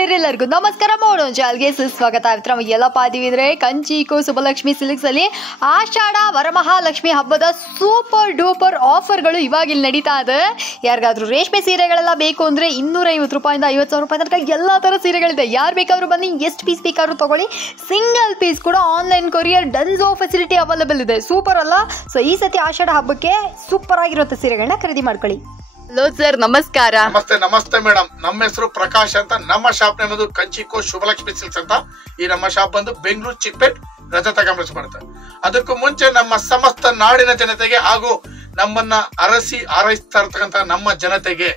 ಎಲ್ಲರಿಗೂ ನಮಸ್ಕಾರ ಮಾಡೋಣ ಚಾಲ್ಗೆ ಸುಸ್ವಾಗತ ಎಲ್ಲಪ್ಪ ಇದೀವಿ ಅಂದ್ರೆ ಕಂಚಿಕೋ ಸುಬ್ಬಲಕ್ಷ್ಮಿ ಸಿಲ್ಕ್ಸ್ ಅಲ್ಲಿ ಆಷಾಢ ವರಮಹಾಲಕ್ಷ್ಮಿ ಹಬ್ಬದ ಸೂಪರ್ ಡೂಪರ್ ಆಫರ್ಗಳು ಇವಾಗ ಇಲ್ಲಿ ನಡೀತಾ ಇದೆ. ಯಾರಿಗಾದ್ರೂ ರೇಷ್ಮೆ ಸೀರೆಗಳೆಲ್ಲ ಬೇಕು ಅಂದ್ರೆ 250 ರೂಪಾಯಿಂದ 50,000 ರೂಪಾಯಿ ತನಕ ಎಲ್ಲ ತರ ಸೀರೆಗಳಿದೆ. ಯಾರು ಬೇಕಾದ್ರೂ ಬನ್ನಿ, ಎಷ್ಟು ಪೀಸ್ ಬೇಕಾದ್ರೂ ತಗೊಳ್ಳಿ. ಸಿಂಗಲ್ ಪೀಸ್ ಕೂಡ online courier Dunzo facility available ಇದೆ. ಸೂಪರ್ ಅಲ್ಲ? ಸೊ ಈ ಸತಿ ಆಷಾಢ ಹಬ್ಬಕ್ಕೆ ಸೂಪರ್ ಆಗಿರುತ್ತೆ ಸೀರೆಗಳನ್ನ ಖರೀದಿ ಮಾಡ್ಕೊಳ್ಳಿ. ಹಲೋ ಸರ್, ನಮಸ್ಕಾರ. ನಮಸ್ತೆ ಮೇಡಮ್. ನಮ್ಮ ಹೆಸರು ಪ್ರಕಾಶ್ ಅಂತ. ನಮ್ಮ ಶಾಪ್ ನೇಮದು ಕಂಚಿಕೋ ಶುಭಲಕ್ಷ್ಮಿ ಸಿಲ್ಕ್ಸ್ ಅಂತ. ಈ ನಮ್ಮ ಶಾಪ್ ಬಂದು ಬೆಂಗಳೂರು ಚಿಕ್ಕಪೇಟ್ ರಜತ ಕಾಂಪ್ಲೆಕ್ಸ್ ಮಾಡುತ್ತೆ. ಅದಕ್ಕೂ ಮುಂಚೆ ನಮ್ಮ ಸಮಸ್ತ ನಾಡಿನ ಜನತೆಗೆ ಹಾಗೂ ನಮ್ಮನ್ನ ಆರೈಸ್ತಾ ಇರ್ತಕ್ಕಂಥ ನಮ್ಮ ಜನತೆಗೆ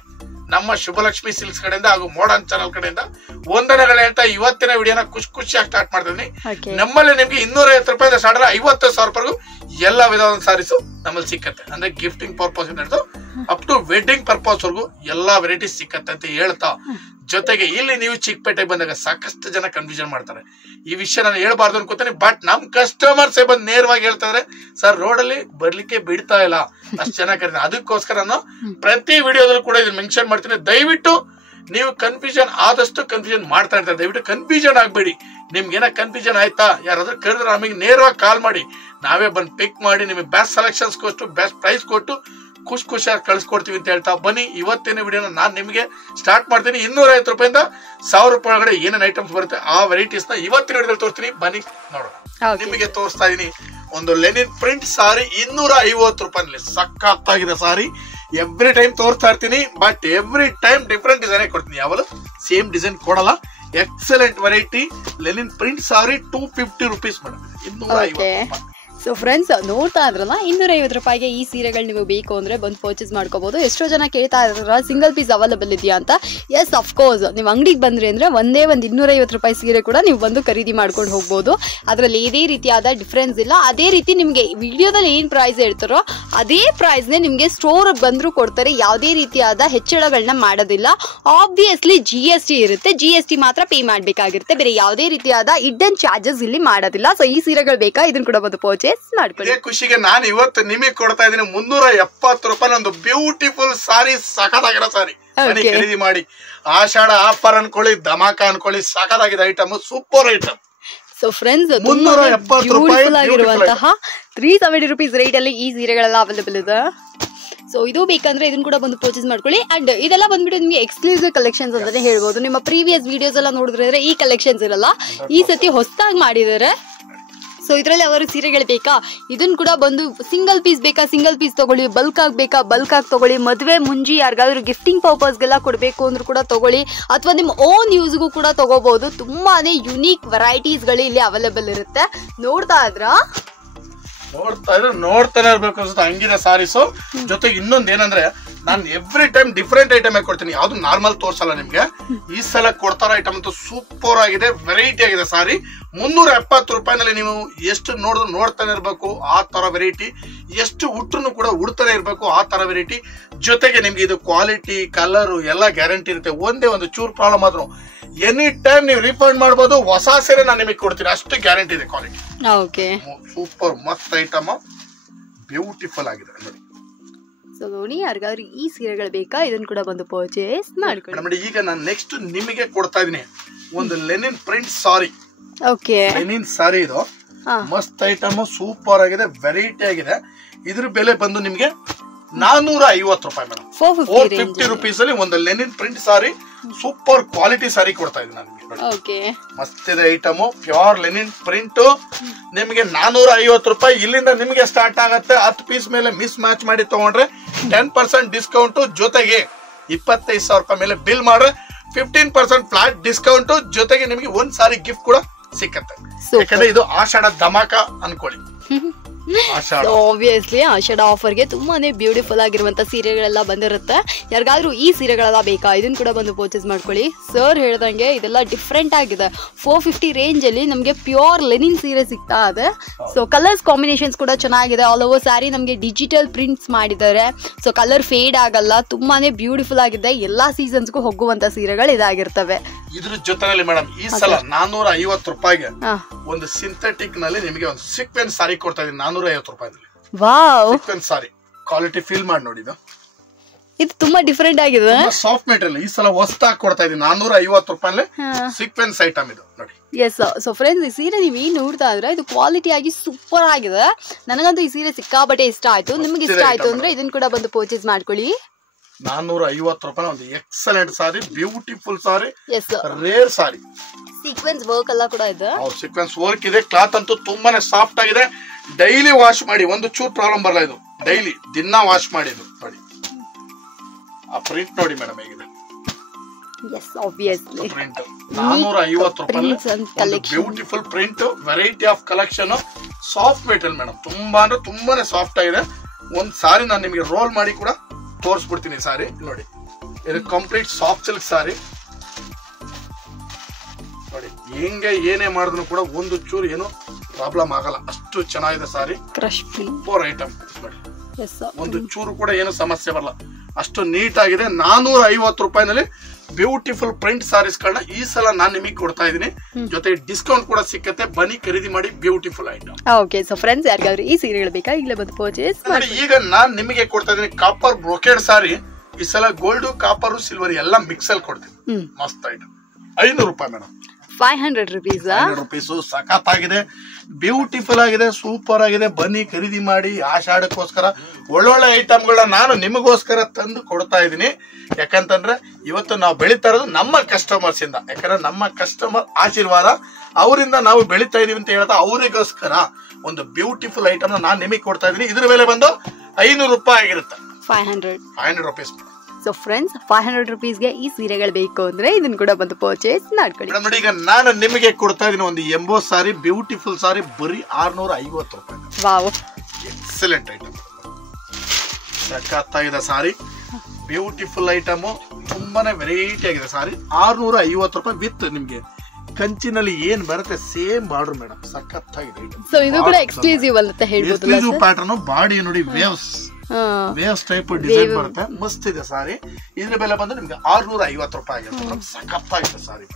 ನಮ್ಮ ಶುಭಲಕ್ಷ್ಮಿ ಸಿಲ್ಕ್ಸ್ ಕಡೆಯಿಂದ ಹಾಗೂ ಮಾಡರ್ನ್ ಚಾನಲ್ ಕಡೆಯಿಂದ ವಂದನೆಗಳು ಹೇಳ್ತಾ ಇವತ್ತಿನ ವಿಡಿಯೋನ ಖುಷಿಯಾಗಿ ಸ್ಟಾರ್ಟ್ ಮಾಡ್ತೀನಿ. ನಮ್ಮಲ್ಲಿ ನಿಮ್ಗೆ 250 ರೂಪಾಯಿಂದ ಸ್ಟಾರ್ಟ್ 50,000 ರೂಪಾಯಿಗೂ ಎಲ್ಲಾ ವಿಧವಾದ ಸಾರೀಸು ನಮ್ಮಲ್ಲಿ ಸಿಕ್ಕತ್ತೆ. ಅಂದ್ರೆ ಗಿಫ್ಟಿಂಗ್ ಪರ್ಪಸ್ ಹಿಡಿದು ಅಪ್ ಟು ವೆಡ್ಡಿಂಗ್ ಪರ್ಪಸ್ ವರ್ಗು ಎಲ್ಲಾ ವೆರೈಟೀಸ್ ಸಿಕ್ಕತ್ತೆ ಅಂತ ಹೇಳ್ತಾ, ಜೊತೆಗೆ ಇಲ್ಲಿ ನೀವು ಚಿಕ್ಕಪೇಟೆಗೆ ಬಂದಾಗ ಸಾಕಷ್ಟು ಜನ ಕನ್ಫ್ಯೂಷನ್ ಮಾಡ್ತಾರೆ. ಈ ವಿಷಯ ನಾನು ಹೇಳ್ಬಾರ್ದು ಅನ್ಕೋತೀನಿ, ಬಟ್ ನಮ್ ಕಸ್ಟಮರ್ಸ್ ಬಂದು ನೇರವಾಗಿ ಹೇಳ್ತಾರೆ, ಸರ್ ರೋಡ್ ಅಲ್ಲಿ ಬರ್ಲಿಕ್ಕೆ ಬಿಡ್ತಾ ಇಲ್ಲ, ಅಷ್ಟು ಜನ ಕರೀತಾರೆ. ಅದಕ್ಕೋಸ್ಕರ ನಾನು ಪ್ರತಿ ವಿಡಿಯೋದಲ್ಲೂ ಕೂಡ ಇದನ್ನ ಮೆನ್ಷನ್ ಮಾಡ್ತೀನಿ. ದಯವಿಟ್ಟು ನೀವು ಕನ್ಫ್ಯೂಷನ್ ಆದಷ್ಟು ಕನ್ಫ್ಯೂಷನ್ ಮಾಡ್ತಾ ಇರ್ತಾರೆ. ದಯವಿಟ್ಟು ಕನ್ಫ್ಯೂಷನ್ ಆಗ್ಬೇಡಿ. ನಿಮ್ಗೆ ಏನೋ ಕನ್ಫ್ಯೂಷನ್ ಆಯ್ತಾ, ಯಾರಾದ್ರೂ ಕರೆದ್ರೆ ನಮಗೆ ನೇರವಾಗಿ ಕಾಲ್ ಮಾಡಿ, ನಾವೇ ಬಂದು ಪಿಕ್ ಮಾಡಿ ನಿಮಗೆ ಬೆಸ್ಟ್ ಸೆಲೆಕ್ಷನ್ಸ್ ಕೊಟ್ಟು ಬೆಸ್ಟ್ ಪ್ರೈಸ್ ಕೊಟ್ಟು ಖುಷಿಯಾಗಿ ಕಳ್ಸಿಕೊಡ್ತೀವಿ ಅಂತ ಹೇಳ್ತಾ ಬನ್ನಿ. ಇವತ್ತಿನ ವಿಡಿಯೋನ ನಾನು ನಿಮಗೆ ಸ್ಟಾರ್ಟ್ ಮಾಡ್ತೀನಿ. 250 ರೂಪಾಯಿಂದ 1000 ರೂಪಾಯಿ ಒಳಗಡೆ ಏನೇನು ಐಟಮ್ಸ್ ಬರುತ್ತೆ ಆ ವೆರೈಟೀಸ್ ನ ಇವತ್ತಿನ ವಿಡಿಯೋದಲ್ಲಿ ತೋರಿಸ್ತೀನಿ. ಬನ್ನಿ ನೋಡೋಣ. ನಿಮಗೆ ತೋರಿಸ್ತಾ ಇದೀನಿ ಒಂದು ಲೆನಿನ್ ಪ್ರಿಂಟ್ ಸಾರಿ 250 ರೂಪಾಯಿನಲ್ಲಿ. ಸಖತ್ತಾಗಿದೆ ಸಾರಿ. ಎವ್ರಿ ಟೈಮ್ ತೋರಿಸ್ತಾ ಇರ್ತೀನಿ, but every time different design ಕೊಡ್ತೀನಿ. ಯಾವಲು ಸೇಮ್ ಡಿಸೈನ್ ಕೊಡಲ್ಲ. ಎಕ್ಸಲೆಂಟ್ ವೆರೈಟಿ ಲೆನಿನ್ ಪ್ರಿಂಟ್ ಸಾರಿ 250 ರೂಪೀಸ್ ಮೇಡಮ್. 250. ಸೊ ಫ್ರೆಂಡ್ಸ್, ನೋಡ್ತಾ ಇದ್ರಲ್ಲ 250 ರೂಪಾಯಿಗೆ ಈ ಸೀರೆಗಳು ನಿಮಗೆ ಬೇಕು ಅಂದ್ರೆ ಬಂದು ಪರ್ಚೇಸ್ ಮಾಡ್ಕೋಬಹುದು. ಎಷ್ಟೋ ಜನ ಕೇಳ್ತಾ ಇದ್ರ ಸಿಂಗಲ್ ಪೀಸ್ ಅವೈಲೇಬಲ್ ಇದೆಯಾ ಅಂತ. Yes, of course. ನೀವು ಅಂಗಡಿಗೆ ಬಂದ್ರಿ ಅಂದ್ರೆ ಒಂದೇ ಒಂದು 250 ರೂಪಾಯಿ ಸೀರೆ ಕೂಡ ನೀವು ಬಂದು ಖರೀದಿ ಮಾಡ್ಕೊಂಡು ಹೋಗ್ಬೋದು. ಅದರಲ್ಲಿ ಏದೇ ರೀತಿಯಾದ ಡಿಫ್ರೆನ್ಸ್ ಇಲ್ಲ. ಅದೇ ರೀತಿ ನಿಮಗೆ ವಿಡಿಯೋದಲ್ಲಿ ಏನು ಪ್ರೈಸ್ ಹೇಳ್ತಾರೋ ಅದೇ ಪ್ರೈಸ್ನೇ ನಿಮಗೆ ಸ್ಟೋರ್ ಬಂದರೂ ಕೊಡ್ತಾರೆ. ಯಾವುದೇ ರೀತಿಯಾದ ಹೆಚ್ಚಳಗಳನ್ನ ಮಾಡೋದಿಲ್ಲ. ಆಬ್ವಿಯಸ್ಲಿ GST ಇರುತ್ತೆ. GST ಮಾತ್ರ ಪೇ ಮಾಡಬೇಕಾಗಿರುತ್ತೆ. ಬೇರೆ ಯಾವುದೇ ರೀತಿಯಾದ ಹಿಡ್ಡನ್ ಚಾರ್ಜಸ್ ಇಲ್ಲಿ ಮಾಡೋದಿಲ್ಲ. ಸೊ ಈ ಸೀರೆಗಳು ಬೇಕಾ, ಇದನ್ನ ಕೂಡ ಬಂದು ಪರ್ಚೇಸ್ ಮಾಡ್ಕೊಳ್ಳಿ. ಖುಷಿಗೆ ನಾನು ಇವತ್ತು ನಿಮಗೆ ಕೊಡ್ತಾ ಇದ್ದೀನಿ 370 ರೂಪಾಯಿ ಒಂದು ಬ್ಯೂಟಿಫುಲ್ ಸಾರಿ. ಸಖತ್ತಾಗಿರೋ ಸಾರಿ ಖರೀದಿ ಮಾಡಿ. ಆಷಾಢ ಆಫರ್ ಅನ್ಕೊಳ್ಳಿ, ಧಮಾಕ ಅನ್ಕೊಳ್ಳಿ, ಸಖತ್ತಾಗಿದೆ item, super item. So friends, 370 ರೂಪಾಯಿ ಆಗಿರುವಂತಹ 370 ರೂಪೀಸ್ ರೇಟ್ ಅಲ್ಲಿ ಈ ಸೀರೆಗಳೆಲ್ಲ ಅವೈಲೇಬಲ್ ಇದೆ. ಸೊ ಇದು ಬೇಕಂದ್ರೆ ಇದನ್ನ ಕೂಡ ಬಂದು ಪರ್ಚೇಸ್ ಮಾಡ್ಕೊಳ್ಳಿ. ಅಂಡ್ ಇದೆಲ್ಲ ಬಂದ್ಬಿಟ್ಟು ನಿಮಗೆ ಎಕ್ಸ್ಕ್ಲೂಸಿವ್ ಕಲೆಕ್ಷನ್ಸ್ ಅಂತಾನೆ ಹೇಳ್ಬೋದು. ನಿಮ್ಮ ಪ್ರೀವಿಯಸ್ ವಿಡಿಯೋಸ್ ಎಲ್ಲ ನೋಡಿದ್ರೆ ಈ ಕಲೆಕ್ಷನ್ಸ್ ಇರಲ್ಲ. ಈ ಸತಿ ಹೊಸದಾಗಿ ಮಾಡಿದ್ದಾರೆ. ಸೊ ಇದರಲ್ಲಿ ಅವರು ಸೀರೆಗಳು ಬೇಕಾ, ಇದನ್ನ ಕೂಡ ಬಂದು ಸಿಂಗಲ್ ಪೀಸ್ ಬೇಕಾ ಸಿಂಗಲ್ ಪೀಸ್ ತಗೊಳ್ಳಿ, ಬಲ್ಕ್ ಆಗಿ ಬೇಕಾ ಬಲ್ಕ್ ಆಗಿ ತಗೊಳ್ಳಿ. ಮದುವೆ ಮುಂಜಿ ಯಾರಿಗಾದ್ರೂ ಗಿಫ್ಟಿಂಗ್ ಪರ್ಪಸ್ಗೆಲ್ಲ ಕೊಡಬೇಕು ಅಂದ್ರೂ ಕೂಡ ತಗೊಳ್ಳಿ, ಅಥವಾ ನಿಮ್ಮ ಓನ್ ಯೂಸ್ಗೂ ಕೂಡ ತಗೋಬಹುದು. ತುಂಬಾನೇ ಯುನೀಕ್ ವೆರೈಟೀಸ್ಗಳು ಇಲ್ಲಿ ಅವೈಲೇಬಲ್ ಇರುತ್ತೆ. ನೋಡ್ತಾ ನೋಡ್ತಾನೆ ಇರ್ಬೇಕು ಅನ್ಸುತ್ತೆ ಹಂಗಿದೆ ಸಾರೀಸು. ಜೊತೆಗೆ ಇನ್ನೊಂದ್ ಏನಂದ್ರೆ, ನಾನು ಎವ್ರಿ ಟೈಮ್ ಡಿಫ್ರೆಂಟ್ ಐಟಮ್ ಕೊಡ್ತೀನಿ. ಯಾವ್ದು ನಾರ್ಮಲ್ ತೋರ್ಸಲ್ಲ ನಿಮ್ಗೆ. ಈ ಸಲ ಕೊಡ್ತಾರ ಐಟಮ್ ಅಂತೂ ಸೂಪರ್ ಆಗಿದೆ, ವೆರೈಟಿ ಆಗಿದೆ ಸಾರಿ. 370 ರೂಪಾಯಿನಲ್ಲಿ ನೀವು ಎಷ್ಟು ನೋಡ್ತಾನೆ ಇರ್ಬೇಕು ಆ ತರ ವೆರೈಟಿ. ಎಷ್ಟು ಉಟ್ರು ಕೂಡ ಉಡ್ತಾನೆ ಇರ್ಬೇಕು ಆ ತರ ವೆರೈಟಿ. ಜೊತೆಗೆ ನಿಮ್ಗೆ ಇದು ಕ್ವಾಲಿಟಿ ಕಲರ್ ಎಲ್ಲ ಗ್ಯಾರಂಟಿ ಇರುತ್ತೆ. ಒಂದೇ ಒಂದು ಚೂರ್ ಪ್ರಾಬ್ಲಮ್ ಆದ್ರೂ ಎನಿ ಟೈಮ್ ನೀವು ರೀಫಂಡ್ ಮಾಡಬಹುದು. ಹೊಸ ಸೀರೆ ನಾನು ನಿಮಗೆ ಕೊಡ್ತೀನಿ, ಅಷ್ಟು ಗ್ಯಾರಂಟಿ ಇದೆ ಕ್ವಾಲಿಟಿ. ಸೂಪರ್ ಮಸ್ತ್ ಐಟಮ್, ಬ್ಯೂಟಿಫುಲ್ ಆಗಿದೆ ನೋಡಿ. ಸೊ ನೋಡಿ, ಯಾರಿಗಾದ್ರೂ ಈ ಸೀರೆಗಳು ಬೇಕಾ, ಇದನ್ನ ಕೂಡ ಬಂದು ಪರ್ಚೇಸ್ ಮಾಡ್ಕೊಳ್ಳಿ. ಈಗ ನಾನು ನೆಕ್ಸ್ಟ್ ನಿಮಗೆ ಕೊಡ್ತಾ ಇದೀನಿ ಒಂದು ಲೆನಿನ್ ಪ್ರಿಂಟ್ ಸಾರಿ. ಲೆನಿನ್ ಸಾರಿ ಇದು ಮಸ್ತ್ ಐಟಮ್, ಸೂಪರ್ ಆಗಿದೆ, ವೆರೈಟಿ ಆಗಿದೆ. ಇದ್ರ ಬೆಲೆ ಬಂದು ನಿಮ್ಗೆ 450 ರೂಪಾಯಿ ಮೇಡಮ್. 450 ರೂಪೀಸ್ ಅಲ್ಲಿ ಒಂದು ಲೆನಿನ್ ಪ್ರಿಂಟ್ ಸಾರಿ, ಸೂಪರ್ ಕ್ವಾಲಿಟಿ ಸಾರಿ ಕೊಡ್ತಾ ಇದ್ದೀನಿ ನಾನು. ಮಸ್ತ್ ಇದೆ ಐಟಮ್, ಪ್ಯೂರ್ ಲೆನಿನ್ ಪ್ರಿಂಟ್. ನಿಮ್ಗೆ 450 ರೂಪಾಯಿ ಇಲ್ಲಿಂದ ನಿಮ್ಗೆ ಸ್ಟಾರ್ಟ್ ಆಗತ್ತೆ. 10 ಪೀಸ್ ಮೇಲೆ ಮಿಸ್ ಮ್ಯಾಚ್ ಮಾಡಿ ತಗೊಂಡ್ರೆ 10% ಡಿಸ್ಕೌಂಟ್. ಜೊತೆಗೆ 25,000 ರೂಪಾಯಿ ಮೇಲೆ ಬಿಲ್ ಮಾಡ್ರೆ 15% ಫ್ಲಾಟ್ ಡಿಸ್ಕೌಂಟ್. ಜೊತೆಗೆ ನಿಮ್ಗೆ ಒಂದ್ ಸಾರಿ ಗಿಫ್ಟ್ ಕೂಡ ಸಿಕ್ಕತ್ತೆ. ಯಾಕಂದ್ರೆ ಇದು ಆಷಾಢ ಧಮಾಕ ಅನ್ಕೊಳ್ಳಿ. ಆಬ್ವಿಯಸ್ಲಿ ಆಷಾಢ ಆಫರ್ಗೆ ತುಂಬಾನೇ ಬ್ಯೂಟಿಫುಲ್ ಆಗಿರುವಂತ ಸೀರೆಗಳೆಲ್ಲ ಬಂದಿರುತ್ತೆ. ಯಾರಿಗಾದ್ರೂ ಈ ಸೀರೆಗಳೆಲ್ಲ ಬೇಕಾ, ಇದನ್ನ ಕೂಡ ಬಂದು ಪರ್ಚೇಸ್ ಮಾಡ್ಕೊಳ್ಳಿ. ಸರ್ ಹೇಳ್ದಂಗೆ ಇದೆಲ್ಲ ಡಿಫ್ರೆಂಟ್ ಆಗಿದೆ. 450 ರೇಂಜ್ ಅಲ್ಲಿ ನಮಗೆ ಪ್ಯೂರ್ ಲೆನಿನ್ ಸೀರೆ ಸಿಗ್ತಾ ಇದೆ. ಸೊ ಕಲರ್ಸ್ ಕಾಂಬಿನೇಷನ್ಸ್ ಕೂಡ ಚೆನ್ನಾಗಿದೆ. ಆಲ್ ಓವರ್ ಸ್ಯಾರಿ ನಮಗೆ ಡಿಜಿಟಲ್ ಪ್ರಿಂಟ್ಸ್ ಮಾಡಿದ್ದಾರೆ. ಸೊ ಕಲರ್ ಫೇಡ್ ಆಗಲ್ಲ, ತುಂಬಾನೇ ಬ್ಯೂಟಿಫುಲ್ ಆಗಿದೆ. ಎಲ್ಲಾ ಸೀಸನ್ಸ್ಗೂ ಹೋಗುವಂತ ಸೀರೆಗಳು ಇದಾಗಿರ್ತವೆ. ಇದ್ರ ಜೊತೆನಲ್ಲಿ ಮೇಡಮ್ ಈ ಸಲ 450 ರೂಪಾಯಿಗೆ ಒಂದು ಸಿಂಥೆಟಿಕ್ ನಲ್ಲಿ ನಿಮಗೆ ಒಂದು ಸೀಕ್ವೆನ್ಸ್ ಸಾರಿ ಕೊಡ್ತಾ ಇದೀನಿ 450 ರೂಪಾಯಿನಲ್ಲಿ. ವಾವ್, ಸೀಕ್ವೆನ್ಸ್ ಸಾರಿ ಕ್ವಾಲಿಟಿ ಫೀಲ್ ಮಾಡಿ ನೋಡಿ. ಇದು ಇದು ತುಂಬಾ ಡಿಫರೆಂಟ್ ಆಗಿದೆ. ಸಾಫ್ಟ್ ಮೆಟೀರಿಯಲ್ ಈ ಸಲ ಹೊಸದಾಗಿ ಕೊಡ್ತಾ ಇದೀನಿ 450 ರೂಪಾಯಿ ಸೀಕ್ವೆನ್ಸ್ ಐಟಮ್ ಇದು ನೋಡಿ. ಎಸ್. ಸೊ ಫ್ರೆಂಡ್ಸ್, ಈ ಸೀರೆ ನೀವು ಏನು ನೋಡ್ತಾ ಇದ್ರೆ ಇದು ಕ್ವಾಲಿಟಿ ಆಗಿ ಸೂಪರ್ ಆಗಿದೆ. ನನಗಂತೂ ಈ ಸೀರೆ ಸಿಕ್ಕಾಪಟ್ಟೆ ಇಷ್ಟ ಆಯ್ತು. ನಿಮ್ಗೆ ಇಷ್ಟ ಆಯ್ತು ಅಂದ್ರೆ ಇದನ್ನ ಕೂಡ ಬಂದು ಪರ್ಚೇಸ್ ಮಾಡ್ಕೊಳ್ಳಿ. 450 ರೂಪಾಯಿ ಒಂದು ಎಕ್ಸಲೆಂಟ್ ಸಾರಿ, ಬ್ಯೂಟಿಫುಲ್ ಸಾರಿ, ಎಸ್, ರೇರ್ ಸಾರಿ. ಸೀಕ್ವೆನ್ಸ್ ವರ್ಕ್ ಎಲ್ಲ ಕೂಡ ಇದೆ. ಸೀಕ್ವೆನ್ಸ್ ವರ್ಕ್ ಇದೆ. ಕ್ಲಾತ್ ಅಂತೂ ತುಂಬಾನೇ ಸಾಫ್ಟ್ ಆಗಿದೆ. ಡೈಲಿ ವಾಶ್ ಮಾಡಿ ಒಂದು ಚೂರ್ ಪ್ರಾಬ್ಲಮ್ ಬರಲ್ಲ. ಇದು ಡೈಲಿ ದಿನ ವಾಶ್ ಮಾಡಿ ಇದು ನೋಡಿ. ಆ ಪ್ರಿಂಟ್ ನೋಡಿ ಮೇಡಮ್ ಹೇಗಿದೆ. ಎಸ್, ಆಬ್ವಿಯಸ್ಲಿ ಪ್ರಿಂಟ್ 450 ರೂಪಾಯಿ beautiful print, variety of collection, soft material madam. ತುಂಬಾ ಅಂದ್ರೆ ತುಂಬಾನೇ ಸಾಫ್ಟ್ ಆಗಿದೆ. ಒಂದ್ ಸಾರಿ ನಾನು ನಿಮಗೆ ರೋಲ್ ಮಾಡಿ ಕೂಡ ತೋರಿಸ್ಬಿಡ್ತೀನಿ. ಸಾರಿ ನೋಡಿ, ಇದು ಕಂಪ್ಲೀಟ್ ಸಾಫ್ಟ್ ಸಿಲ್ಕ್ ಸಾರಿ ನೋಡಿ. ಹೆಂಗೆ ಏನೇ ಮಾಡಿದ್ರು ಕೂಡ ಒಂದು ಚೂರು ಏನು ಪ್ರಾಬ್ಲಮ್ ಆಗಲ್ಲ, ಅಷ್ಟು ಚೆನ್ನಾಗಿದೆ ಸಾರಿ. ಸೂಪರ್ ಐಟಮ್ ನೋಡಿ, ಒಂದು ಚೂರು ಕೂಡ ಏನು ಸಮಸ್ಯೆ ಬರಲ್ಲ, ಅಷ್ಟು ನೀಟ್ ಆಗಿದೆ. 450 ರೂಪಾಯಿನಲ್ಲಿ ಬ್ಯೂಟಿಫುಲ್ ಪ್ರಿಂಟ್ ಸಾರೀಸ್ ಗಳನ್ನ ಈ ಸಲ ನಾನು ನಿಮಗೆ ಕೊಡ್ತಾ ಇದೀನಿ. ಜೊತೆ ಡಿಸ್ಕೌಂಟ್ ಕೂಡ ಸಿಕ್ಕತ್ತೆ. ಬನ್ನಿ ಖರೀದಿ ಮಾಡಿ, beautiful item. Okay, so friends, ಯಾರಿಗಾದ್ರೂ ಈ ಸೀರೆಗಳು ಬೇಕಾ ಈಗಲೇ ಬಂದು ಪರ್ಚೇಸ್ ಮಾಡಿ. ಈಗ ನಾನು ನಿಮಗೆ ಕೊಡ್ತಾ ಇದೀನಿ ಕಾಪರ್ ಬ್ರೋಕೆಡ್ ಸಾರಿ. ಈ ಸಲ ಗೋಲ್ಡ್, ಕಾಪರ್, ಸಿಲ್ವರ್ ಎಲ್ಲ ಮಿಕ್ಸ್ ಅಲ್ಲಿ ಕೊಡ್ತೀನಿ. ಮಸ್ತ್ ಐಟಮ್. 500 ರೂಪಾಯಿ ಮೇಡಮ್. 500 ರೂಪೀಸ್. ಸಖತ್ತಾಗಿದೆ, ಬ್ಯೂಟಿಫುಲ್ ಆಗಿದೆ, ಸೂಪರ್ ಆಗಿದೆ. ಬನ್ನಿ ಖರೀದಿ ಮಾಡಿ. ಆಷಾಢಕ್ಕೋಸ್ಕರ ಒಳ್ಳೊಳ್ಳೆ ಐಟಮ್ಗಳನ್ನ ನಾನು ನಿಮಗೋಸ್ಕರ ತಂದು ಕೊಡ್ತಾ ಇದ್ದೀನಿ. ಯಾಕಂತಂದ್ರೆ ಇವತ್ತು ನಾವು ಬೆಳೀತಾ ಇರೋದು ನಮ್ಮ ಕಸ್ಟಮರ್ಸ್ ಇಂದ. ಯಾಕಂದ್ರೆ ನಮ್ಮ ಕಸ್ಟಮರ್ ಆಶೀರ್ವಾದ, ಅವರಿಂದ ನಾವು ಬೆಳೀತಾ ಇದೀವಿ ಅಂತ ಹೇಳ್ತಾ ಅವರಿಗೋಸ್ಕರ ಒಂದು ಬ್ಯೂಟಿಫುಲ್ ಐಟಮ್ ನಾನು ನಿಮಗೆ ಕೊಡ್ತಾ ಇದ್ದೀನಿ. ಇದ್ರ ಬೆಲೆ ಬಂದು 500 ರೂಪಾಯಿ ಆಗಿರುತ್ತೆ. 500 ರೂಪೀಸ್. ಸೊ ಫ್ರೆಂಡ್ಸ್, 500 ರೂಪೀಸ್ಗೆ ಈ ಸೀರೆಗಳು ಬೇಕು ಅಂದ್ರೆ ಇದನ್ನ ಕೂಡ ಬಂದು ಪರ್ಚೇಸ್ ಮಾಡ್ಕೊಳ್ಳಿ. ನೋಡಿ, ಈಗ ನಾನು ನಿಮಗೆ ಕೊಡ್ತಾ ಇದೀನಿ ಒಂದು ಎಂಬೋ ಸಾರಿ, ಬ್ಯೂಟಿಫುಲ್ ಸಾರಿ, ಬರೀ 650 ರೂಪಾಯಿ. Wow, excellent item. ಸಖತ್ತಾಗಿದೆ ಸಾರಿ, ಬ್ಯೂಟಿಫುಲ್ ಐಟಮ್, ತುಂಬಾನೇ ವೆರೈಟಿ ಆಗಿದೆ ಸಾರಿ. 650 ರೂಪಾಯಿ ವಿತ್ ನಿಮ್ಗೆ ಕಂಚಿನಲ್ಲಿ ಏನ್ ಬರುತ್ತೆ ಸೇಮ್ ಬಾರ್ಡರ್ ಮೇಡಮ್. ಸಖತ್ತಾಗಿದೆ ಐಟಮ್. ಸೊ ಇದು ಕೂಡ ಎಕ್ಸ್ಕ್ಲೂಸಿವ್ ಅಂತ ಹೇಳ್ಬೋದು. ಎಕ್ಸ್ಕ್ಲೂಸಿವ್ ಪ್ಯಾಟರ್ನ್, ಬಾಡಿ ನೋಡಿ ವೇವ್ಸ್ ಟೈಪ್ ಡಿಸೈನ್ ಬರುತ್ತೆ. ಮಸ್ತ್ ಇದೆ ಸಾರಿ. ಇದ್ರ ಬೆಲೆ ಬಂದು ನಿಮ್ಗೆ 650 ರೂಪಾಯಿ ಆಗಿದೆ. ಸಖತ್ತಾಗಿದೆ ಸಾರಿ.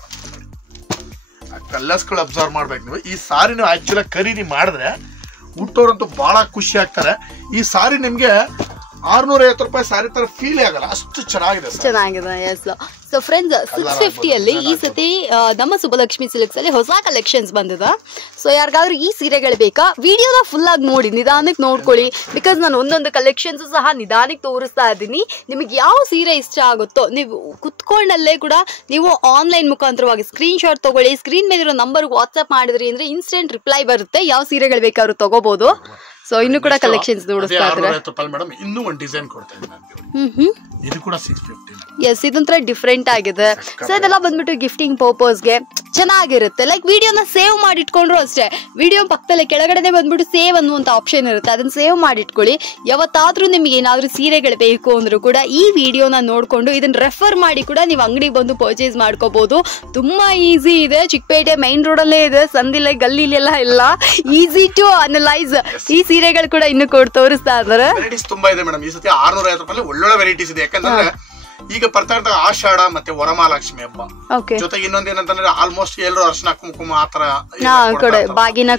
ಕಲರ್ಸ್ ಗಳು ಅಬ್ಸರ್ವ್ ಮಾಡ್ಬೇಕು ನೀವು. ಈ ಸಾರಿ ನೀವು ಆಕ್ಚುಲಿ ಖರೀದಿ ಮಾಡಿದ್ರೆ ಹುಟ್ಟೋರಂತೂ ಬಹಳ ಖುಷಿ ಆಗ್ತಾರೆ. ಈ ಸಾರಿ ನಿಮ್ಗೆ 650 ರೂಪಾಯಿ ಸಾರಿ ತರ ಫೀಲ್ ಆಗಲ್ಲ, ಅಷ್ಟು ಚೆನ್ನಾಗಿದೆ. ಎಸ್. ಸೊ ಫ್ರೆಂಡ್ಸ್, 650 ಅಲ್ಲಿ ಈ ಸತಿ ನಮ್ಮ ಸುಬ್ಬಲಕ್ಷ್ಮಿ ಸಿಲ್ಕ್ಸ್ ಅಲ್ಲಿ ಹೊಸ ಕಲೆಕ್ಷನ್ಸ್ ಬಂದಿದೆ. ಸೊ ಯಾರಿಗಾದ್ರೂ ಈ ಸೀರೆಗಳು ಬೇಕಾ, ವಿಡಿಯೋದ ಫುಲ್ ಆಗಿ ನೋಡಿ, ನಿಧಾನಕ್ಕೆ ನೋಡ್ಕೊಳ್ಳಿ. ಬಿಕಾಸ್ ನಾನು ಒಂದೊಂದು ಕಲೆಕ್ಷನ್ಸ್ ಸಹ ನಿಧಾನಕ್ಕೆ ತೋರಿಸ್ತಾ ಇದ್ದೀನಿ. ನಿಮಗೆ ಯಾವ ಸೀರೆ ಇಷ್ಟ ಆಗುತ್ತೋ ನೀವು ಕುತ್ಕೊಂಡಲ್ಲೇ ಕೂಡ ನೀವು ಆನ್ಲೈನ್ ಮುಖಾಂತರವಾಗಿ ಸ್ಕ್ರೀನ್ ಶಾಟ್ ತಗೊಳ್ಳಿ. ಸ್ಕ್ರೀನ್ ಮೇಲಿರೋ ನಂಬರ್ಗೆ ವಾಟ್ಸ್ಆಪ್ ಮಾಡಿದ್ರಿ ಅಂದ್ರೆ ಇನ್ಸ್ಟೆಂಟ್ ರಿಪ್ಲೈ ಬರುತ್ತೆ. ಯಾವ ಸೀರೆಗಳು ಬೇಕಾದ್ರೂ ತಗೋಬಹುದು. ಸೊ ಇನ್ನು ಕೂಡ ಕಲೆಕ್ಷನ್ಸ್ ನೋಡಿಸ್ತಾ ಇದ್ರೆ ಇನ್ನೂ ಒಂದು ಡಿಸೈನ್ ಕೊಡ್ತಾ ಇದ್ದೀನಿ. ಇದು ಕೂಡ 650. ಎಸ್, ಇದೊಂಥರ ಡಿಫ್ರೆಂಟ್ ಆಗಿದೆ. ಸೊ ಇದೆಲ್ಲ ಬಂದ್ಬಿಟ್ಟು ಗಿಫ್ಟಿಂಗ್ ಪರ್ಪಸ್ಗೆ ಚೆನ್ನಾಗಿರುತ್ತೆ. ಲೈಕ್ ವಿಡಿಯೋನ ಸೇವ್ ಮಾಡಿ ಇಟ್ಕೊಂಡ್ರು ಅಷ್ಟೇ. ವಿಡಿಯೋ ಪಕ್ಕದಲ್ಲೇ ಕೆಳಗಡೆ ಬಂದ್ಬಿಟ್ಟು ಸೇವ್ ಅನ್ನುವಂಥ ಆಪ್ಷನ್ ಇರುತ್ತೆ, ಅದನ್ನ ಸೇವ್ ಮಾಡಿಟ್ಕೊಳ್ಳಿ. ಯಾವತ್ತಾದ್ರೂ ನಿಮ್ಗೆ ಏನಾದ್ರೂ ಸೀರೆಗಳು ಬೇಕು ಅಂದ್ರೂ ಕೂಡ ಈ ವಿಡಿಯೋನ ನೋಡ್ಕೊಂಡು ಇದನ್ನ ರೆಫರ್ ಮಾಡಿ ಕೂಡ ನೀವು ಅಂಗಡಿಗೆ ಬಂದು ಪರ್ಚೇಸ್ ಮಾಡ್ಕೋಬಹುದು. ತುಂಬಾ ಈಸಿ ಇದೆ. ಚಿಕ್ಕಪೇಟೆ ಮೈನ್ ರೋಡ್ ಅಲ್ಲೇ ಇದೆ, ಸಂದಿಲ್ಲ ಗಲ್ಲಿಲೆಲ್ಲ ಇಲ್ಲ. Easy to analyse. ಈ ಸೀರೆಗಳು ಕೂಡ ಇನ್ನು ತೋರಿಸ್ತಾ ಇದ್ದಾರೆ. ವೆರೈಟೀಸ್ ತುಂಬಾ ಇದೆ ಮೇಡಮ್. ಈ ಸತಿ 650 ರೂಪಾಯಿ ಒಳ್ಳೊಳ್ಳೆ ವೆರೈಟೀಸ್ ಇದೆ. ಯಾಕಂದ್ರೆ ಈಗ ಬರ್ತಾ ಇರ್ತಾರೆ ಆಷಾಢ ಮತ್ತೆ ವರಮಹಾಲಕ್ಷ್ಮಿ ಹಬ್ಬ. ಜೊತೆಗೆ ಇನ್ನೊಂದ್ ಏನಂತಂದ್ರೆ ಆಲ್ಮೋಸ್ಟ್ ಎಲ್ಲರೂ ಅರ್ಶನ ಕುಂಕುಮ ಆತರ ಬಾಗಿನ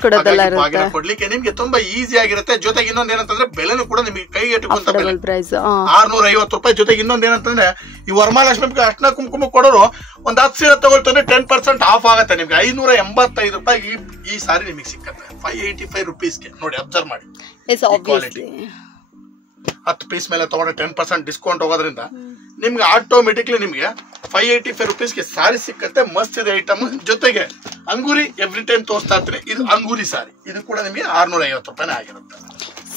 ಕೊಡ್ಲಿಕ್ಕೆ ನಿಮ್ಗೆ ತುಂಬಾ ಈಸಿ ಆಗಿರುತ್ತೆ. ಜೊತೆಗೆ ಇನ್ನೊಂದ್ ಏನಂತಂದ್ರೆ ಬೆಲೆನೂ ಕೂಡ ನಿಮಗೆ ಕೈಗೆ ಎಟುಕುವಂತ ಬೆಲೆ 650 ರೂಪಾಯಿ. ಜೊತೆಗೆ ಇನ್ನೊಂದ್ ಏನಂತಂದ್ರೆ ಈ ವರಮಹಾಲಕ್ಷ್ಮಿ ಅರ್ಶನ ಕುಂಕುಮ ಕೊಡೋರು ಒಂದ್ 10 ಸೀರೆ ತಗೊಳ್ತಂದ್ರೆ 10% ಆಫ್ ಆಗುತ್ತೆ. ನಿಮ್ಗೆ 585 ರೂಪಾಯಿ ಈ ಸಾರಿ ನಿಮಗೆ ಸಿಕ್ಕತ್ತೆ 585 ರೂಪೀಸ್ಗೆ. ನೋಡಿ, ಅಬ್ಸರ್ವ್ ಮಾಡಿ. 10 ಪೀಸ್ ಮೇಲೆ ತಗೊಂಡ್ರೆ 10% ಡಿಸ್ಕೌಂಟ್ ಹೋಗೋದ್ರಿಂದ ನಿಮ್ಗೆ ಆಟೋಮೆಟಿಕ್ಲಿ ನಿಮ್ಗೆ 585 ರೂಪೀಸ್ಗೆ ಸಾರಿ ಸಿಕ್ಕತ್ತೆ. ಮಸ್ತ್ ಇದೆ ಐಟಮ್. ಜೊತೆಗೆ ಅಂಗೂರಿ ಎವ್ರಿ ಟೈಮ್ ತೋರಿಸ್ತಾ ಇರ್ತೀನಿ. ಇದು ಅಂಗೂರಿ ಸಾರಿ, ಇದು ಕೂಡ ನಿಮ್ಗೆ 650 ರೂಪಾಯಿ ಆಗಿರುತ್ತೆ.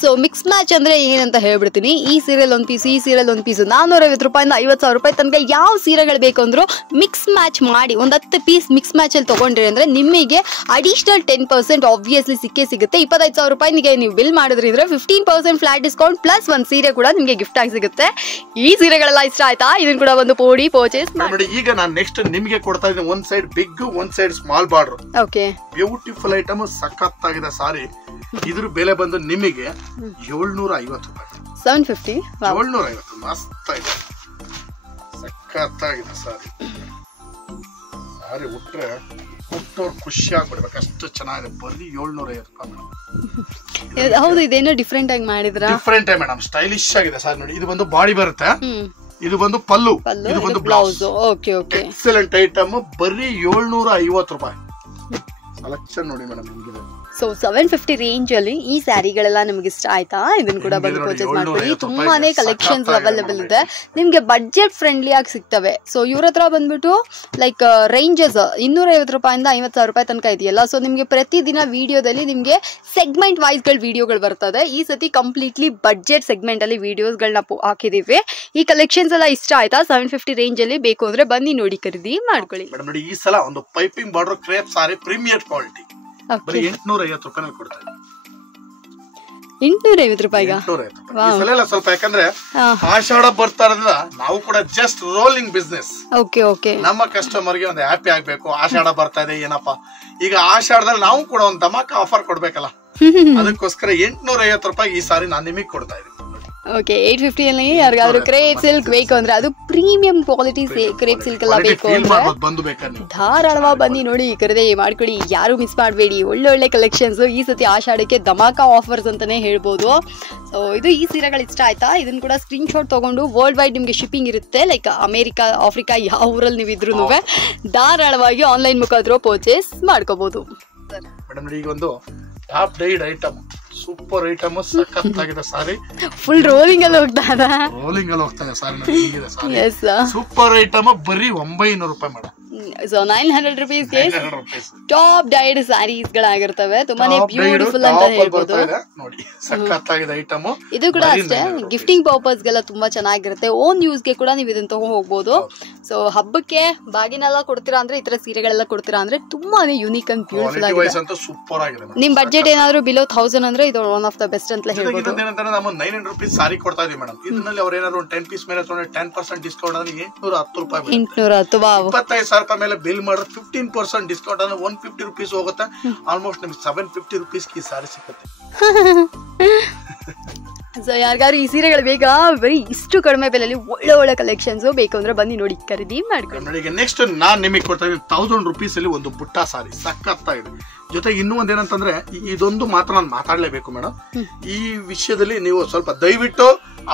ಸೊ ಮಿಕ್ಸ್ ಮ್ಯಾಚ್ ಅಂದ್ರೆ ಏನಂತ ಹೇಳ್ಬಿಡ್ತೀನಿ. ಈ ಸೀರಿಯಲ್ ಒಂದು ಪೀಸ್, ಈ ಸೀರಿಯಲ್ ಒಂದು ಪೀಸ್, 450 ರೂಪಾಯಿಂದ 50,000 ರೂಪಾಯಿ ತನಕ ಯಾವ ಸೀರೆಗಳು ಬೇಕಂದ್ರು ಮಿಕ್ಸ್ ಮ್ಯಾಚ್ ಮಾಡಿ ಒಂದು 10 ಪೀಸ್ ಮಿಕ್ಸ್ ಮ್ಯಾಚ್ ಅಲ್ಲಿ ತಗೊಂಡ್ರಿ ಅಂದ್ರೆ ನಿಮಗೆ ಅಡಿಷನಲ್ 10% ಆಬ್ವಿಯಸ್ಲಿ ಸಿಕ್ಕೇ ಸಿಗುತ್ತೆ. 25,000 ರೂಪಾಯಿಗೆ ನೀವು ಬಿಲ್ ಮಾಡಿದ್ರಿ ಅಂದ್ರೆ 15% ಫ್ಲಾಟ್ ಡಿಸ್ಕೌಂಟ್ ಪ್ಲಸ್ ಒಂದು ಸೀರೆ ಕೂಡ ನಿಮಗೆ ಗಿಫ್ಟ್ ಆಗಿ ಸಿಗುತ್ತೆ. ಈ ಸೀರೆಗಳೆಲ್ಲ ಇಷ್ಟ ಆಯ್ತಾ? ಇದನ್ನ ಕೂಡ ಒಂದು ಪೋಡಿ ಪರ್ಚೇಸ್ ಮಾಡಿ. ಈಗ ನಾನು ನೆಕ್ಸ್ಟ್ ನಿಮಗೆ ಕೊಡ್ತಾ ಇದ್ದೀನಿ ಒಂದ್ ಸೈಡ್ ಬಿಗ್, ಒಂದ್ side small border. Okay, beautiful item, ಸಖತ್ತಾಗಿದೆ ಸಾರಿ. ಇದ್ರ ಬೆಲೆ ಬಂದು ನಿಮಗೆ 750 ರೂಪಾಯಿ. 750. 750. ಮಸ್ತ್ ಇದೆ, ಸಖತ್ತಾಗಿದೆ ಸಾರಿ. ಸಾರಿ ಉಟ್ರೆ ಹುಟ್ಟೋರು ಖುಷಿ ಆಗ್ಬಿಡ್ಬೇಕು, ಅಷ್ಟು ಚೆನ್ನಾಗಿದೆ. ಬರೀ 750 ರೂಪಾಯಿ. ಹೌದು, ಇದೇನೋ ಡಿಫ್ರೆಂಟ್ ಆಗಿ ಮಾಡಿದ್ರ. ಡಿಫ್ರೆಂಟ್ ಮೇಡಮ್, ಸ್ಟೈಲಿಶ್ ಆಗಿದೆ ಸಾರಿ. ನೋಡಿ, ಇದು ಬಂದು ಬಾಡಿ ಬರುತ್ತೆ. ಇದು ಬಂದು ಪಲ್ಲು, ಪಲ್ಲು, ಇದು ಬಂದು blouse. Okay okay, excellent item. ಬರೀ 750 ರೂಪಾಯಿ. ಕಲೆಕ್ಷನ್ ನೋಡಿ ಮೇಡಮ್ ಹೆಂಗಿದೆ. ಸೊ 750 ರೇಂಜ್ ಅಲ್ಲಿ ಈ ಸ್ಯಾರಿಗಳೆಲ್ಲ ನಿಮ್ಗೆ ಇಷ್ಟ ಆಯ್ತಾ? ಇದನ್ನ ಕೂಡ ಬಂದು ಪರ್ಚೇಸ್ ಮಾಡ್ಕೊಳ್ಳಿ. ತುಂಬಾನೇ ಕಲೆಕ್ಷನ್ಸ್ ಅವೈಲೇಬಲ್ ಇದೆ, ನಿಮ್ಗೆ ಬಡ್ಜೆಟ್ ಫ್ರೆಂಡ್ಲಿ ಆಗಿ ಸಿಗ್ತವೆ. ಸೊ ಇವ್ರ ಹತ್ರ ಬಂದ್ಬಿಟ್ಟು ಲೈಕ್ ರೇಂಜಸ್ 250 ರೂಪಾಯಿಂದ 50,000 ರೂಪಾಯಿ ತನಕ ಇದೆಯಲ್ಲ. ಸೊ ನಿಮ್ಗೆ ಪ್ರತಿದಿನ ವಿಡಿಯೋದಲ್ಲಿ ನಿಮ್ಗೆ ಸೆಗ್ಮೆಂಟ್ ವೈಸ್ ಗಳು ವಿಡಿಯೋಗಳು ಬರ್ತದೆ. ಈ ಸತಿ ಕಂಪ್ಲೀಟ್ಲಿ ಬಡ್ಜೆಟ್ ಸೆಗ್ಮೆಂಟ್ ಅಲ್ಲಿ ವಿಡಿಯೋಸ್ಗಳನ್ನ ಹಾಕಿದೀವಿ. ಈ ಕಲೆಕ್ಷನ್ಸ್ ಎಲ್ಲ ಇಷ್ಟ ಆಯ್ತಾ? 750 ರೇಂಜ್ ಅಲ್ಲಿ ಬೇಕು ಅಂದ್ರೆ ಬನ್ನಿ ನೋಡಿ ಖರೀದಿ ಮಾಡ್ಕೊಳ್ಳಿ. ಮೇಡಮ್ ನೋಡಿ, ಈ ಸಲ ಒಂದು ಪೈಪಿಂಗ್ ಬಾರ್ಡರ್ ಕ್ರೇಪ್ ಸಾರಿ ಪ್ರೀಮಿಯರ್ ಕ್ವಾಲಿಟಿ ಬರೀ 850 ರೂಪಾಯಿ ಕೊಡ್ತಾರೆ. 850 ರೂಪಾಯಿಗ ಸ್ವಲ್ಪ, ಯಾಕಂದ್ರೆ ಆಷಾಢ ಬರ್ತಾ ಇರೋದ್ರಿಂದ ನಾವು ಕೂಡ just rolling business. Okay okay, ನಮ್ಮ ಕಸ್ಟಮರ್ ಗೆ ಒಂದು ಹ್ಯಾಪಿ ಆಗ್ಬೇಕು. ಆಷಾಢ ಬರ್ತಾ ಇದೆ ಏನಪ್ಪಾ, ಈಗ ಆಷಾಢದಲ್ಲಿ ನಾವು ಕೂಡ ಒಂದು ಧಮಾಕ ಆಫರ್ ಕೊಡ್ಬೇಕಲ್ಲ, ಅದಕ್ಕೋಸ್ಕರ 850 ರೂಪಾಯಿ ಈ ಸಾರಿ ನಾನು ನಿಮಗೆ ಕೊಡ್ತಾ ಇದ್ದೀನಿ. ಓಕೆ, 850 ಅಲ್ಲಿ ಯಾರಿಗಾದ್ರೂ ಕ್ರೇಪ್ ಸಿಲ್ಕ್ ಬೇಕು ಅಂದ್ರೆ, ಅದು ಪ್ರೀಮಿಯಂ ಕ್ವಾಲಿಟಿ ಕ್ರೇಪ್ ಸಿಲ್ಕ್ ಎಲ್ಲ ಬೇಕು ಅಂದ್ರೆ ಧಾರಾಳವಾಗಿ ಬನ್ನಿ ನೋಡಿ ಖರೀದಿ ಮಾಡ್ಕೊಳ್ಳಿ. ಯಾರು ಮಿಸ್ ಮಾಡಬೇಡಿ. ಒಳ್ಳೆ ಕಲೆಕ್ಷನ್ಸ್ ಈ ಸತಿ ಆಷಾಢಕ್ಕೆ ಧಮಾಕ ಆಫರ್ಸ್ ಅಂತಾನೆ ಹೇಳ್ಬೋದು. ಸೊ ಇದು ಈ ಸೀರೆಗಳು ಇಷ್ಟ ಆಯ್ತಾ? ಇದನ್ನ ಕೂಡ ಸ್ಕ್ರೀನ್ ಶಾಟ್ ತಗೊಂಡು ವರ್ಲ್ಡ್ ವೈಡ್ ನಿಮ್ಗೆ ಶಿಪ್ಪಿಂಗ್ ಇರುತ್ತೆ. ಲೈಕ್ ಅಮೆರಿಕಾ, ಆಫ್ರಿಕಾ, ಯಾವ ಊರಲ್ಲಿ ನೀವು ಇದ್ರೂ ಧಾರಾಳವಾಗಿ ಆನ್ಲೈನ್ ಮುಖಾಂತರ ಪರ್ಚೇಸ್ ಮಾಡ್ಕೋಬಹುದು. ಮೇಡಮ್ ಈಗ ಒಂದು top died item, super item, ಸಖತ್ತಾಗಿದೆ ಸಾರಿ. ಫುಲ್ ರೋಲಿಂಗ್ ಅಲ್ಲಿ ಹೋಗ್ತಾ ಹೋಗ್ತಾನೆ ಸಾರಿ. ಸೂಪರ್ ಐಟಮ್, ಬರೀ 900 ರೂಪಾಯಿ ಮೇಡಮ್. ಸೊ 900 ರೂಪೀಸ್ಗೆ ಟಾಪ್ ಡೈಡ್ ಸ್ಯಾರೀಸ್ ಗಳಾಗಿರ್ತವೆ. ತುಂಬಾನೇ ಬ್ಯೂಟಿಫುಲ್ ಅಂತ ಹೇಳ್ಬೋದು. ನೋಡಿ ಸಖತ್ತಾಗಿದೆ ಐಟಮ್. ಇದು ಕೂಡ ಅಷ್ಟೇ ಗಿಫ್ಟಿಂಗ್ ಪರ್ಪಸ್ ಗೆಲ್ಲ ತುಂಬಾ ಚೆನ್ನಾಗಿರುತ್ತೆ. ಓನ್ ಯೂಸ್ ಗೆ ಕೂಡ ನೀವು ಇದನ್ನ ತಗೊಂಡ್ ಹೋಗ್ಬೋದು. ಸೊ ಹಬ್ಬಕ್ಕೆ ಬಾಗಿನೆಲ್ಲ ಕೊಡ್ತೀರಾ ಅಂದ್ರೆ, ಈ ತರ ಸೀರೆಗಳೆಲ್ಲ ಕೊಡ್ತೀರಾ ಅಂದ್ರೆ ತುಂಬಾನೇ ಯೂನಿಕ್ ಅಂಡ್ ಬ್ಯೂಟಿಫುಲ್ ಆಗಿದೆ. ನಿಮ್ ಬಡ್ಜೆಟ್ ಏನಾದ್ರು ಬಿಲೋ 1000 ಅಂದ್ರೆ ಇದು ಒನ್ ಆಫ್ ದ ಬೆಸ್ಟ್ ಅಂತ ಹೇಳ್ಬೋದು. ನಾವು 900 ರೂಪೀಸ್ ಸಾರಿ ಕೊಡ್ತಾ ಇದೀವಿ ಮೇಡಮ್. ಇದರಲ್ಲಿ ಅವ್ರು ಏನಾದ್ರು 10 ಪೀಸ್ ಮೇಲೆ 10% ಡಿಸ್ಕೌಂಟ್ ಅಂದ್ರೆ 810 ರೂಪಾಯಿ. 810 25,000 ರೂಪಾಯಿ ಮೇಲೆ ಬಿಲ್ ಮಾಡಿದ್ರೆ 15% ಡಿಸ್ಕೌಂಟ್ ಅಂದ್ರೆ 150 ರೂಪೀಸ್ ಹೋಗುತ್ತೆ. ಆಲ್ಮೋಸ್ಟ್ ನಿಮ್ಗೆ 750 ರೂಪೀಸ್ ಈ ಸಾರಿ ಸಿಗುತ್ತೆ. ಸೊ ಯಾರಿಗಾರು ಈ ಸೀರೆಗಳು ಬೇಕಾ? ಬರೀ ಇಷ್ಟು ಕಡಿಮೆ ಬೆಲೆಯಲ್ಲಿ ಒಳ್ಳೆ ಕಲೆಕ್ಷನ್ಸ್ ಬೇಕು ಅಂದ್ರೆ ಬನ್ನಿ ನೋಡಿ ಖರೀದಿ ಮಾಡ್ಕೊಂಡು. ಈಗ ನೆಕ್ಸ್ಟ್ ನಾನ್ ನಿಮಗೆ ಕೊಡ್ತಾ ಇದ್ದೀನಿ 1000 ರೂಪೀಸ್ ಅಲ್ಲಿ ಒಂದು ಬುಟ್ಟ ಸಾರಿ, ಸಖತ್ತಾಗಿದೆ. ಜೊತೆಗೆ ಇನ್ನೂ ಒಂದೇನಂತಂದ್ರೆ, ಇದೊಂದು ಮಾತ್ರ ನಾನು ಮಾತಾಡ್ಲೇಬೇಕು ಮೇಡಮ್. ಈ ವಿಷಯದಲ್ಲಿ ನೀವು ಸ್ವಲ್ಪ ದಯವಿಟ್ಟು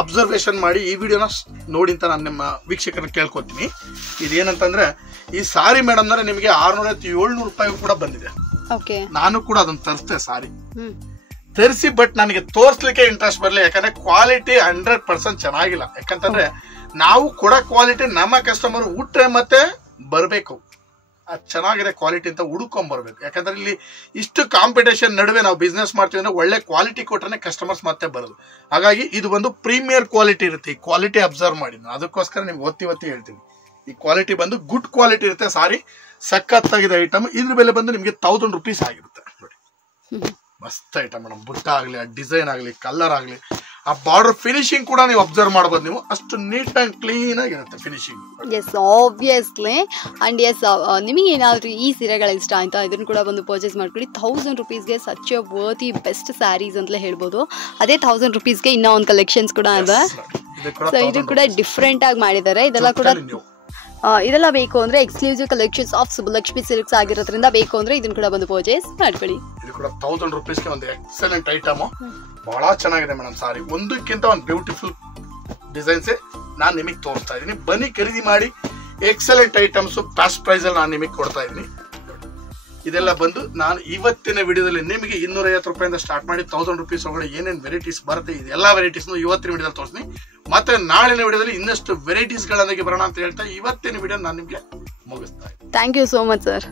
ಅಬ್ಸರ್ವೇಷನ್ ಮಾಡಿ ಈ ವಿಡಿಯೋನ ನೋಡಿ ಅಂತ ನಾನು ನಿಮ್ಮ ವೀಕ್ಷಕರನ್ನ ಕೇಳ್ಕೊತೀನಿ. ಇದೇನಂತಂದ್ರೆ, ಈ ಸಾರಿ ಮೇಡಮ್ ಅಂದ್ರೆ ನಿಮಗೆ 600-700 ರೂಪಾಯಿ ಕೂಡ ಬಂದಿದೆ. ನಾನು ಕೂಡ ಅದನ್ನ ತರಿಸ್ತೆ ಸಾರಿ ತರಿಸಿ, ಬಟ್ ನನಗೆ ತೋರ್ಸ್ಲಿಕ್ಕೆ ಇಂಟ್ರೆಸ್ಟ್ ಬರಲಿ. ಯಾಕಂದ್ರೆ ಕ್ವಾಲಿಟಿ 100% ಚೆನ್ನಾಗಿಲ್ಲ. ಯಾಕಂತಂದ್ರೆ ನಾವು ಕೊಡೋ ಕ್ವಾಲಿಟಿ ನಮ್ಮ ಕಸ್ಟಮರ್ ಉಟ್ರೆ ಮತ್ತೆ ಬರ್ಬೇಕು, ಅದು ಚೆನ್ನಾಗಿದೆ ಕ್ವಾಲಿಟಿ ಅಂತ ಹುಡ್ಕೊಂಡ್ ಬರ್ಬೇಕು. ಯಾಕಂದ್ರೆ ಇಲ್ಲಿ ಇಷ್ಟು ಕಾಂಪಿಟೇಷನ್ ನಡುವೆ ನಾವು ಬಿಸ್ನೆಸ್ ಮಾಡ್ತೀವಿ ಅಂದ್ರೆ ಒಳ್ಳೆ ಕ್ವಾಲಿಟಿ ಕೊಟ್ರೆ ಕಸ್ಟಮರ್ಸ್ ಮತ್ತೆ ಬರೋದು. ಹಾಗಾಗಿ ಇದು ಒಂದು ಪ್ರೀಮಿಯರ್ ಕ್ವಾಲಿಟಿ ಇರುತ್ತೆ. ಈ ಕ್ವಾಲಿಟಿ ಅಬ್ಸರ್ವ್ ಮಾಡಿ, ಅದಕ್ಕೋಸ್ಕರ ನಿಮ್ಗೆ ಒತ್ತಿ ಹೇಳ್ತೀನಿ. ಈ ಕ್ವಾಲಿಟಿ ಬಂದು ಗುಡ್ ಕ್ವಾಲಿಟಿ ಇರುತ್ತೆ. ಸಾರಿ ಸಖತ್ತಾಗಿದೆ ಐಟಮ್. ಇದ್ರ ಬೆಲೆ ಬಂದು ನಿಮ್ಗೆ 1000 ರೂಪೀಸ್ ಆಗಿರುತ್ತೆ ನೋಡಿ. ಮಸ್ತ್ ಐಟಮ್ ಮೇಡಮ್. ಬುಟ್ಟ ಆಗ್ಲಿ, ಆ ಡಿಸೈನ್ ಆಗ್ಲಿ, ಕಲರ್ ಆಗ್ಲಿ, ಆ ಬಾರ್ಡರ್ ಫಿನಿಶಿಂಗ್ ಕೂಡ ನೀವು ಅಬ್ಸರ್ವ್ ಮಾಡಬಹುದು. ನೀವು ಅಷ್ಟು ನೀಟ್ ಅಂಡ್ ಕ್ಲೀನ್ ಆಗಿರುತ್ತೆ finishing. Yes, obviously. And yes, ನಿಮಗೆ ಏನಾದ್ರು ಈ ಸೀರೆಗಳ ಇಷ್ಟ ಆಯ್ತಾ? ಇದನ್ನು ಕೂಡ ಬಂದು ಪರ್ಚೇಸ್ ಮಾಡ್ಕೊಳ್ಳಿ. 1000 ರೂಪೀಸ್ಗೆ ಸಚ್ ಎ ವರ್ತಿ ಬೆಸ್ಟ್ ಸ್ಯಾರೀಸ್ ಅಂತಲೇ ಹೇಳ್ಬೋದು. ಅದೇ 1000 ರೂಪೀಸ್ಗೆ ಇನ್ನೂ ಒಂದು ಕಲೆಕ್ಷನ್ಸ್ ಕೂಡ ಇದೆ. ಸೊ ಇದು ಕೂಡ ಡಿಫ್ರೆಂಟ್ ಆಗಿ ಮಾಡಿದ್ದಾರೆ. ಇದೆಲ್ಲ ಬೇಕು ಅಂದ್ರೆ exclusive collections of Subbulakshmi silks ಆಗಿರೋದ್ರಿಂದ ಬೇಕು ಅಂದ್ರೆ ಇದನ್ನ ಕೂಡ ಬಂದು ಪರ್ಚೇಸ್ ಮಾಡ್ಕೊಳ್ಳಿ. ಇದು ಕೂಡ 1000 ರೂಪೀಸ್ಗೆ ಒಂದು ಎಕ್ಸಲೆಂಟ್ ಐಟಮ್. ಬಹಳ ಚೆನ್ನಾಗಿದೆ ಮೇಡಮ್ ಸಾರಿ. ಒಂದಕ್ಕಿಂತ ಒಂದು ಬ್ಯೂಟಿಫುಲ್ ಡಿಸೈನ್ಸ್ ನಾನು ನಿಮಗೆ ತೋರಿಸ್ತಾ ಇದ್ದೀನಿ. ಬನ್ನಿ ಖರೀದಿ ಮಾಡಿ. ಎಕ್ಸಲೆಂಟ್ ಐಟಮ್ಸ್ ಬೆಸ್ಟ್ ಪ್ರೈಸ್ ಅಲ್ಲಿ ನಾನು ನಿಮಗೆ ಕೊಡ್ತಾ ಇದ್ದೀನಿ. ಇದೆಲ್ಲ ಬಂದು ನಾನು ಇವತ್ತಿನ ವಿಡಿಯೋದಲ್ಲಿ ನಿಮಗೆ 250 ರೂಪಾಯಿಂದ ಸ್ಟಾರ್ಟ್ ಮಾಡಿ 1000 ರೂಪೀಸ್ ಒಳಗಡೆ ಏನೇನು ವೆರೈಟೀಸ್ ಬರುತ್ತೆ, ಇದೆಲ್ಲ ವೆರೈಟೀಸ್ ಇವತ್ತಿನ ವಿಡಿಯೋದಲ್ಲಿ ತೋರಿಸ್ತೀನಿ. ಮತ್ತೆ ನಾಳಿನ ವಿಡಿಯೋದಲ್ಲಿ ಇನ್ನಷ್ಟು ವೆರೈಟೀಸ್ ಗಳೊಂದಿಗೆ ಬರೋಣ ಅಂತ ಹೇಳ್ತಾ ಇವತ್ತಿನ ವಿಡಿಯೋ ನಾನು ನಿಮಗೆ ಮುಗಿಸ್ತಾ ಇದ್ದೀನಿ. Thank you so much sir.